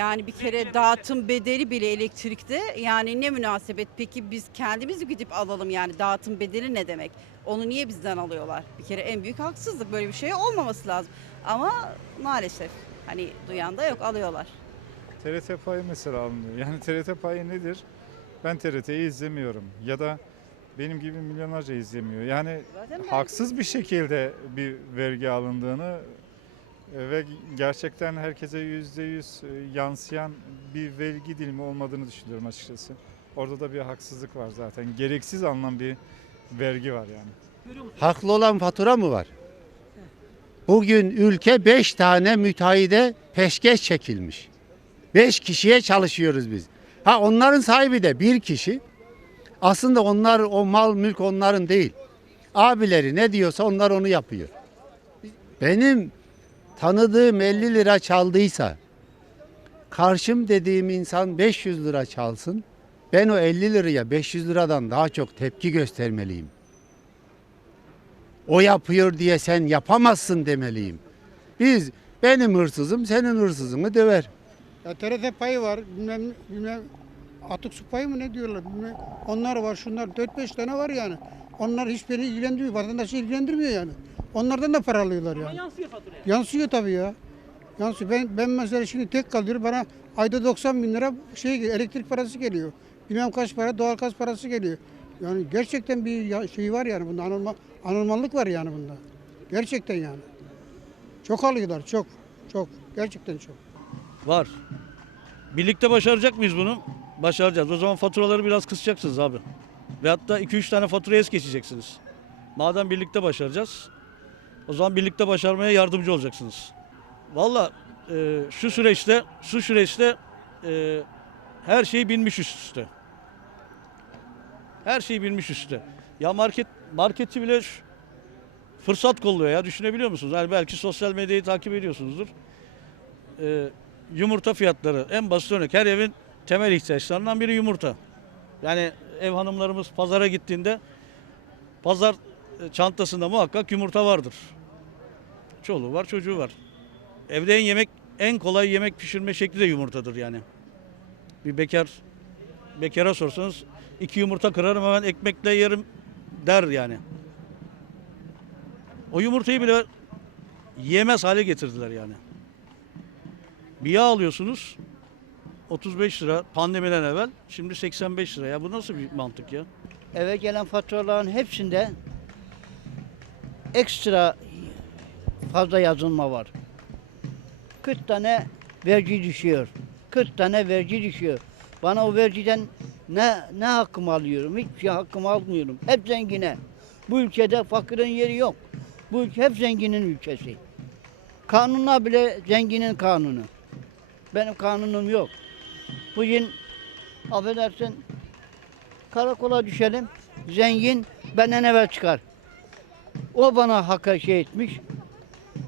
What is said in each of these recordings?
Yani bir kere dağıtım bedeli bile elektrikte yani ne münasebet peki biz kendimiz mi gidip alalım yani dağıtım bedeli ne demek? Onu niye bizden alıyorlar? Bir kere en büyük haksızlık böyle bir şey olmaması lazım. Ama maalesef hani duyan da yok alıyorlar. TRT payı mesela alınıyor. Yani TRT payı nedir? Ben TRT'yi izlemiyorum ya da benim gibi milyonlarca izlemiyor. Yani Zaten haksız bir şekilde bir vergi alındığını ve gerçekten herkese yüzde yüz e, yansıyan bir vergi dilimi olmadığını düşünüyorum açıkçası. Orada da bir haksızlık var zaten. Gereksiz alınan bir vergi var yani. Haklı olan fatura mı var? Bugün ülke 5 tane müteahhide peşkeş çekilmiş. 5 kişiye çalışıyoruz biz. Ha onların sahibi de bir kişi. Aslında onlar o mal mülk onların değil. Abileri ne diyorsa onlar onu yapıyor. Benim tanıdığım 50 lira çaldıysa karşım dediğim insan 500 lira çalsın. Ben o 50 liraya 500 liradan daha çok tepki göstermeliyim. O yapıyor diye sen yapamazsın demeliyim. Biz benim hırsızım senin hırsızını döver. Ya TRT payı var, bilmem, bilmem atık su payı mı ne diyorlar, bilmem. Onlar var, şunlar 4-5 tane var yani. Onlar hiçbirini ilgilendirmiyor, vatandaşı ilgilendirmiyor yani. Onlardan da para alıyorlar yani. yansıyor faturaya. Yansıyor tabii ya. Yansıyor. Ben, ben mesela şimdi tek kalıyorum, bana ayda 90 bin lira şey elektrik parası geliyor. Bilmem kaç para, doğalgaz parası geliyor. Yani gerçekten bir ya- şey var yani bunda, anormal, anormallik var yani bunda. Gerçekten yani. Çok alıyorlar, çok. Çok. Gerçekten çok. Var. Birlikte başaracak mıyız bunu? Başaracağız. O zaman faturaları biraz kısacaksınız abi. Ve hatta 2-3 tane faturaya es geçeceksiniz. Madem birlikte başaracağız, o zaman birlikte başarmaya yardımcı olacaksınız. Valla e, şu süreçte, şu süreçte e, her şey binmiş üst üste. Her şey binmiş üstte. Ya market marketçi bile fırsat kolluyor ya düşünebiliyor musunuz? Yani belki sosyal medyayı takip ediyorsunuzdur. Ee, yumurta fiyatları en basit örnek her evin temel ihtiyaçlarından biri yumurta. Yani ev hanımlarımız pazara gittiğinde pazar e, çantasında muhakkak yumurta vardır. Çoluğu var, çocuğu var. Evde en yemek en kolay yemek pişirme şekli de yumurtadır yani. Bir bekar bekara sorsanız iki yumurta kırarım hemen ekmekle yerim der yani. O yumurtayı bile yemez hale getirdiler yani. Bir yağ alıyorsunuz 35 lira pandemiden evvel şimdi 85 lira ya bu nasıl bir mantık ya? eve gelen faturaların hepsinde ekstra fazla yazılma var. 40 tane vergi düşüyor. 40 tane vergi düşüyor. Bana o vergiden ne ne hakkımı alıyorum? Hiçbir şey hakkımı almıyorum. Hep zengine. Bu ülkede fakirin yeri yok. Bu ülke hep zenginin ülkesi. Kanunlar bile zenginin kanunu. Benim kanunum yok. Bugün affedersin karakola düşelim. Zengin benden evvel çıkar. O bana haka şey etmiş.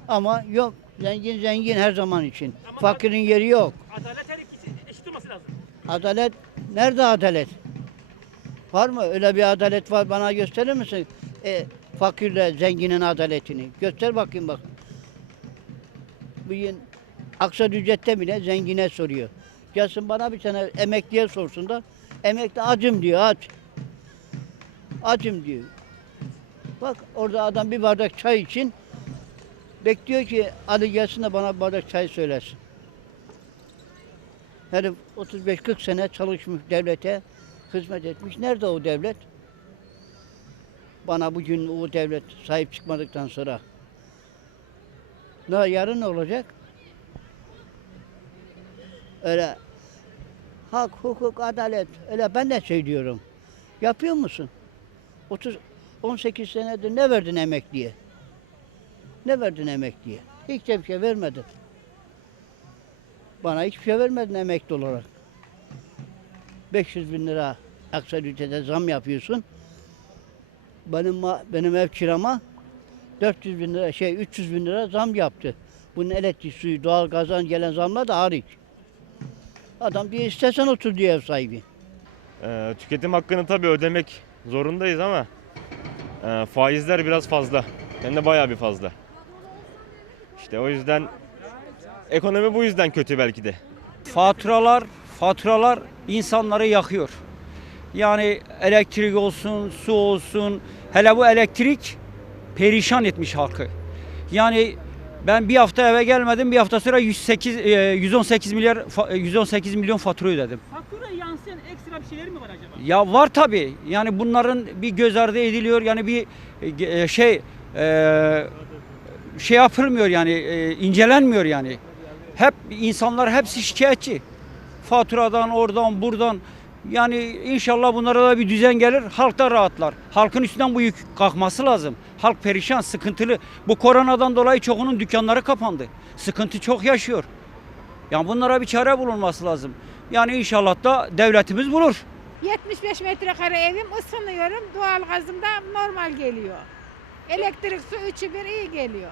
Ama yok. Zengin zengin her zaman için. Fakirin yeri yok. Adalet her ikisi eşit olması lazım. Adalet nerede adalet? Var mı? Öyle bir adalet var bana gösterir misin? E, fakirle zenginin adaletini. Göster bakayım bak. Bugün aksa ücrette bile zengine soruyor. Gelsin bana bir tane emekliye sorsun da emekli acım diyor aç. Acım diyor. Bak orada adam bir bardak çay için bekliyor ki Ali gelsin de bana bir bardak çay söylesin. Herif 35-40 sene çalışmış devlete, hizmet etmiş. Nerede o devlet? Bana bugün o devlet sahip çıkmadıktan sonra. Ne yarın ne olacak? Öyle hak, hukuk, adalet. Öyle ben de söylüyorum. Yapıyor musun? 30 18 senedir ne verdin emekliye? Ne verdin emekliye? Hiç bir şey vermedin. Bana hiçbir şey vermedin emekli olarak. 500 bin lira aksa ücrete zam yapıyorsun. Benim benim ev kirama 400 bin lira şey 300 bin lira zam yaptı. Bunun elektrik, suyu, doğal gazdan gelen zamlar da hariç. Adam diye istesen otur diyor ev sahibi. Ee, tüketim hakkını tabii ödemek zorundayız ama e, faizler biraz fazla. Hem de bayağı bir fazla. İşte o yüzden ekonomi bu yüzden kötü belki de. faturalar faturalar insanları yakıyor. Yani elektrik olsun, su olsun. Hele bu elektrik perişan etmiş halkı. Yani ben bir hafta eve gelmedim. Bir hafta sonra 108 e, 118 milyar fa- e, 118 milyon fatura ödedim. Fatura yansıyan ekstra bir şeyler mi var acaba? Ya var tabi. Yani bunların bir göz ardı ediliyor. Yani bir e, şey e, şey yapılmıyor yani e, incelenmiyor yani. Hep insanlar hepsi şikayetçi. Faturadan, oradan, buradan. Yani inşallah bunlara da bir düzen gelir. Halk da rahatlar. Halkın üstünden bu yük kalkması lazım. Halk perişan, sıkıntılı. Bu koronadan dolayı çoğunun dükkanları kapandı. Sıkıntı çok yaşıyor. Yani bunlara bir çare bulunması lazım. Yani inşallah da devletimiz bulur. 75 metrekare evim ısınıyorum. Doğalgazım da normal geliyor. Elektrik su üçü bir iyi geliyor.